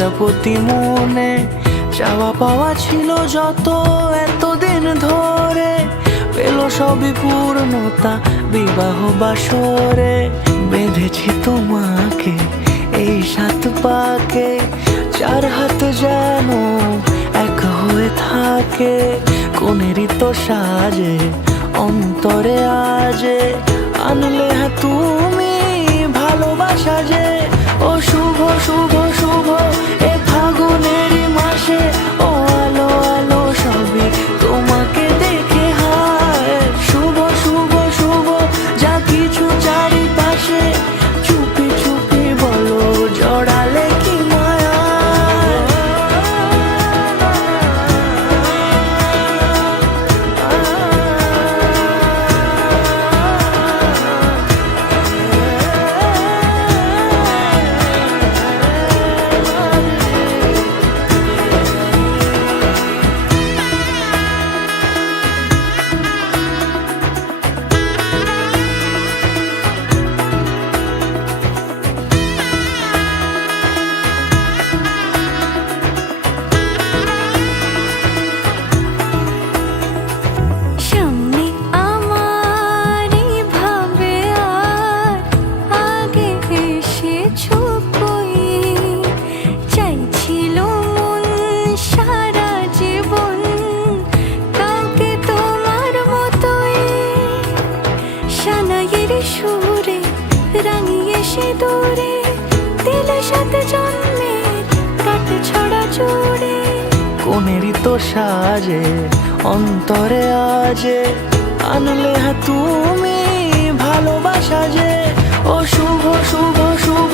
প্রজাপতি মনে চাওয়া পাওয়া ছিল যত এতদিন ধরে, পেল সবই পূর্ণতা বিবাহ বাসরে। বেঁধেছি তোমাকে এই 7 পাকে, 4 হাত যেন এক হয়ে থাকে। কোনেরই তো সাজে অন্তরে আজে, আনলে হ্যাঁ তুমি ভালোবাসা যে। ও শুভ শুভ শুভ এ ফাগুনেরই মাসে, ও আলো আলো সবই তোমাকে দেখে হায়। শুভ শুভ শুভ যা কিছু চারিপাশে, চুপি চুপি বলো জড়ালে কি মায়া। সুরে রাঙিয়ে সে দূরে দিলে 7 জন্মের কাট ছড়া জোড়ে। কোনেরই তো সাজে অন্তরে আজে, আনলে হ্যাঁ তুমি ভালোবাসা যে। ও শুভ শুভ শুভ